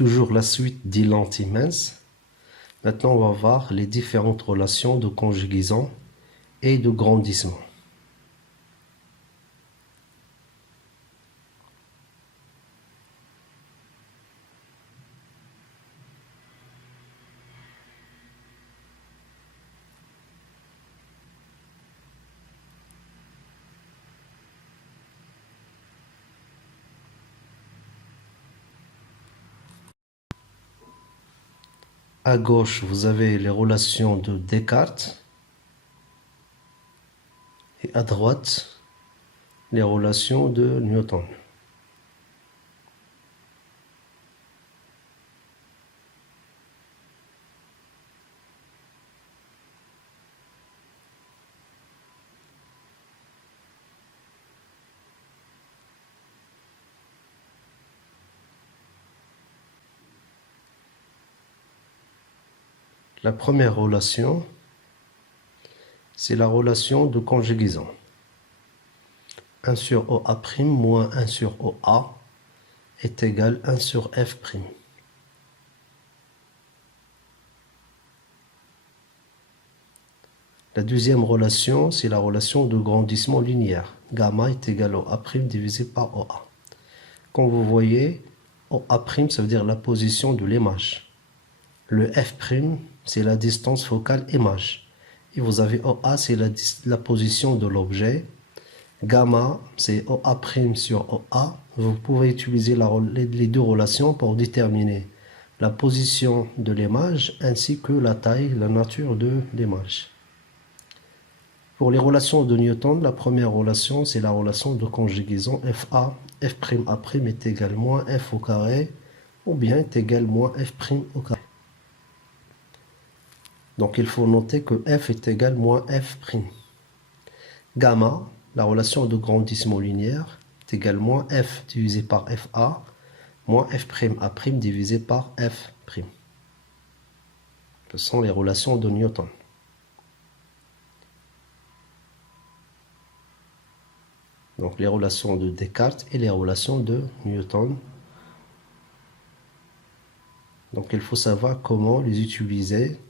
toujours la suite des lentilles minces. Maintenant, on va voir les différentes relations de conjugaison et de grandissement. À gauche, vous avez les relations de Descartes et à droite, les relations de Newton. La première relation, c'est la relation de conjugaison. 1 sur OA' moins 1 sur OA est égal à 1 sur F'. La deuxième relation, c'est la relation de grandissement linéaire. Gamma est égal à OA' divisé par OA. Comme vous voyez, OA', ça veut dire la position de l'image. Le F', c'est la distance focale image. Et vous avez OA, c'est la position de l'objet. Gamma, c'est OA' sur OA. Vous pouvez utiliser les deux relations pour déterminer la position de l'image ainsi que la taille, la nature de l'image. Pour les relations de Newton, la première relation, c'est la relation de conjugaison FA. F'A' est égal à moins F au carré ou bien est égal à moins F' au carré. Donc il faut noter que F est égal à moins F'. Gamma, la relation de grandissement linéaire, est égal à moins F divisé par FA, moins F'A' divisé par F'. Ce sont les relations de Newton. Donc les relations de Descartes et les relations de Newton. Donc il faut savoir comment les utiliser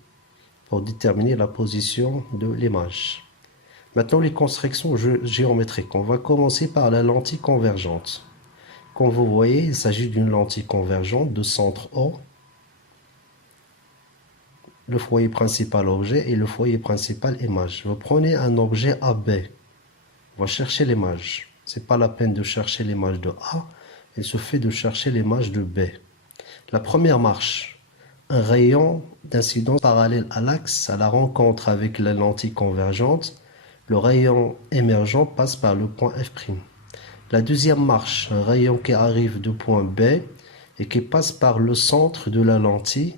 pour déterminer la position de l'image. Maintenant les constructions géométriques. On va commencer par la lentille convergente. Comme vous voyez, il s'agit d'une lentille convergente de centre O. Le foyer principal objet et le foyer principal image. Vous prenez un objet AB. On va chercher l'image. C'est pas la peine de chercher l'image de A. Il suffit de chercher l'image de B. La première marche. Un rayon d'incidence parallèle à l'axe à la rencontre avec la lentille convergente. Le rayon émergent passe par le point F'. La deuxième marche. Un rayon qui arrive du point B et qui passe par le centre de la lentille.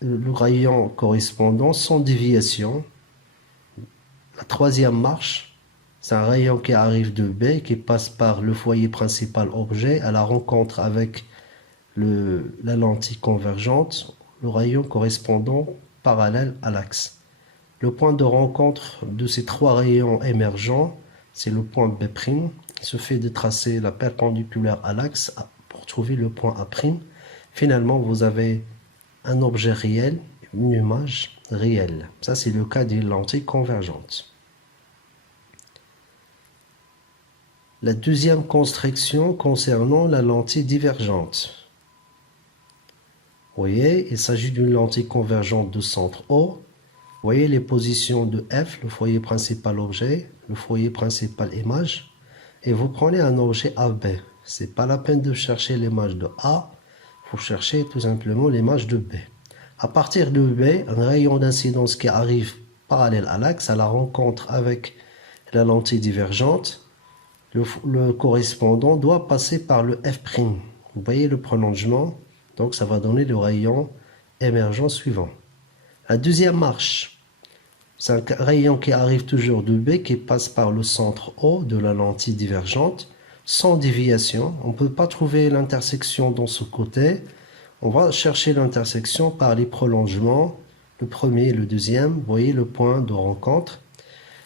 Le rayon correspondant sans déviation. La troisième marche. C'est un rayon qui arrive de B, qui passe par le foyer principal objet à la rencontre avec la lentille convergente, le rayon correspondant parallèle à l'axe. Le point de rencontre de ces trois rayons émergents, c'est le point B'. Il suffit de tracer la perpendiculaire à l'axe pour trouver le point A'. Finalement, vous avez un objet réel, une image réelle. Ça, c'est le cas des lentilles convergentes. La deuxième construction concernant la lentille divergente. Vous voyez, il s'agit d'une lentille convergente de centre O. Vous voyez les positions de F, le foyer principal objet, le foyer principal image. Et vous prenez un objet AB. Ce n'est pas la peine de chercher l'image de A. Il faut chercher tout simplement l'image de B. À partir de B, un rayon d'incidence qui arrive parallèle à l'axe à la rencontre avec la lentille divergente. Le correspondant doit passer par le F'. Vous voyez le prolongement, donc ça va donner le rayon émergent suivant. La deuxième marche, c'est un rayon qui arrive toujours de B, qui passe par le centre O de la lentille divergente, sans déviation. On ne peut pas trouver l'intersection dans ce côté. On va chercher l'intersection par les prolongements, le premier et le deuxième. Vous voyez le point de rencontre.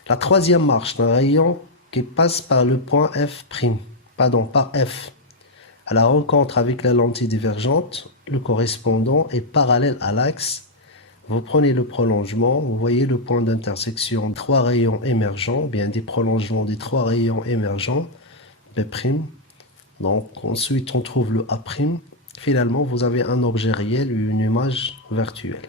La troisième marche, un rayon qui passe par le point F', par F. À la rencontre avec la lentille divergente, le correspondant est parallèle à l'axe. Vous prenez le prolongement, vous voyez le point d'intersection, trois rayons émergents, bien des prolongements des trois rayons émergents, B'. Donc ensuite on trouve le A'. Finalement vous avez un objet réel ou une image virtuelle.